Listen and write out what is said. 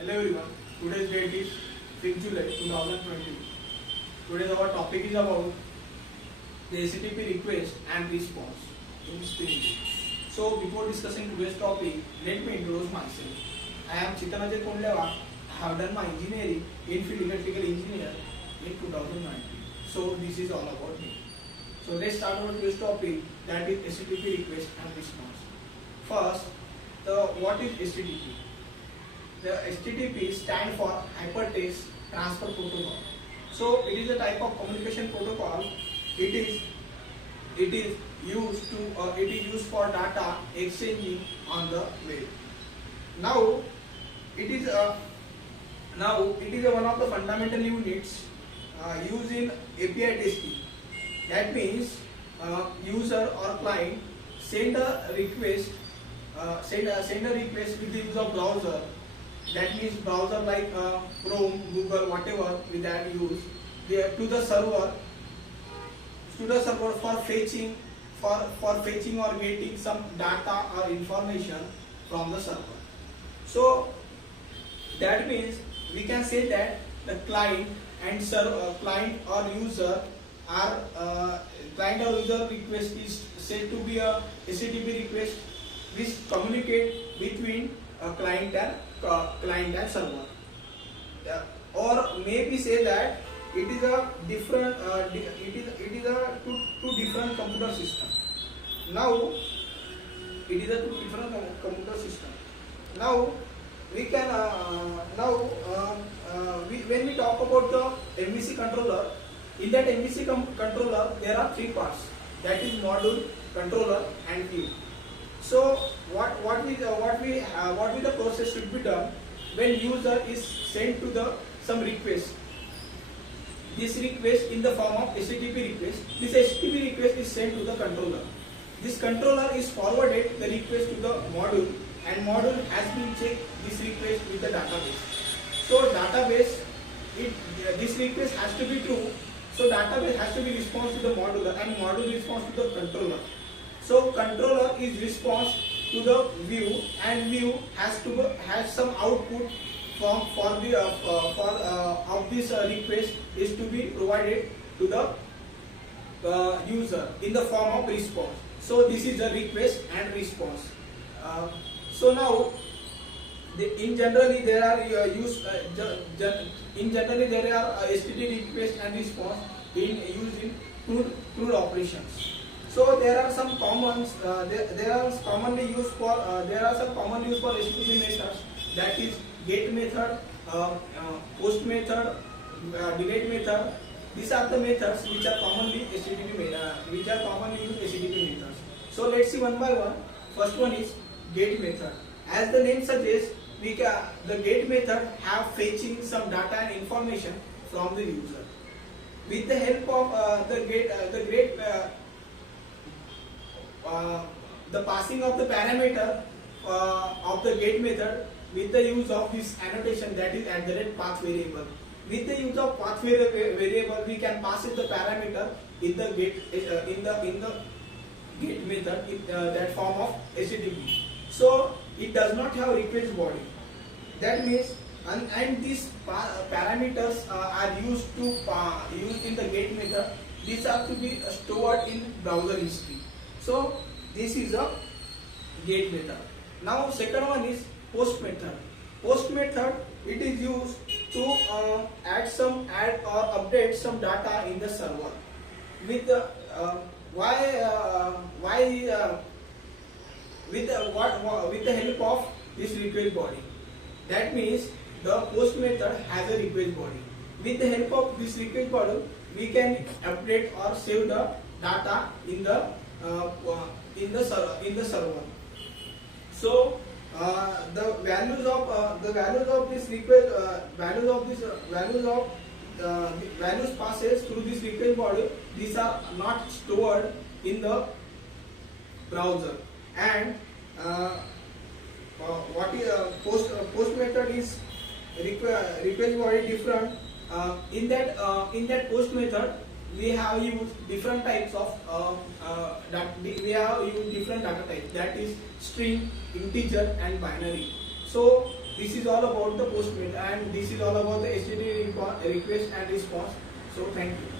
Hello everyone. Today's date is 5th July 2020. Today's our topic is about the HTTP request and response in Spring Boot. So before discussing today's topic, let me introduce myself. I am Chitanajay Kondlewa. I have done my engineering in field electrical engineer in 2019. So this is all about me. So let's start our today's topic, that is HTTP request and response. First, what is HTTP? The HTTP stands for Hypertext Transfer Protocol. So it is a type of communication protocol. It is used for data exchanging on the web. Now it is one of the fundamental units used in API testing. That means user or client send a request with the use of browser. That means browser like Chrome, Google, whatever with that use to the server for fetching or getting some data or information from the server. So that means we can say that the client or user request is said to be a HTTP request which communicate between a client and server, or maybe say that it is a different two different computer system. Now it is a two different computer system. Now we can when we talk about the MVC controller, in that MVC controller there are three parts, that is module, controller and queue. So what the process should be done when user is sent to some request. This request in the form of HTTP request. This HTTP request is sent to the controller. This controller is forwarded the request to the module, and module has been checked this request with the database. So database, this request has to be true. So database has to be response to the module and module response to the controller. So controller is response to the view, and view has some output of this request is to be provided to the user in the form of response. So this is the request and response. So now in generally there are HTTP request and response used in two operations. So there are some commons. There are some commonly used for HTTP methods. That is get method, post method, delete method. These are the methods which are commonly used HTTP methods. So let's see one by one. First one is get method. As the name suggests, the get method have fetching some data and information from the user. With the help of the passing of the parameter of the get method with the use of this annotation, that is @path variable. With the use of path variable, we can pass it the parameter in the get method that form of HTTP. So it does not have request body. That means and these parameters are used in the get method. These are to be stored in browser history. So this is a get method. Now second one is post method. Post method, it is used to add or update some data in the server with the with the help of this request body. That means the post method has a request body. With the help of this request body, we can update or save the data in the server. So the values passes through this request body, these are not stored in the browser. And what is post method is request body different. In that post method, we have used different types of different data types, that is string, integer and binary. So this is all about the Postman, and this is all about the HTTP request and response. So thank you.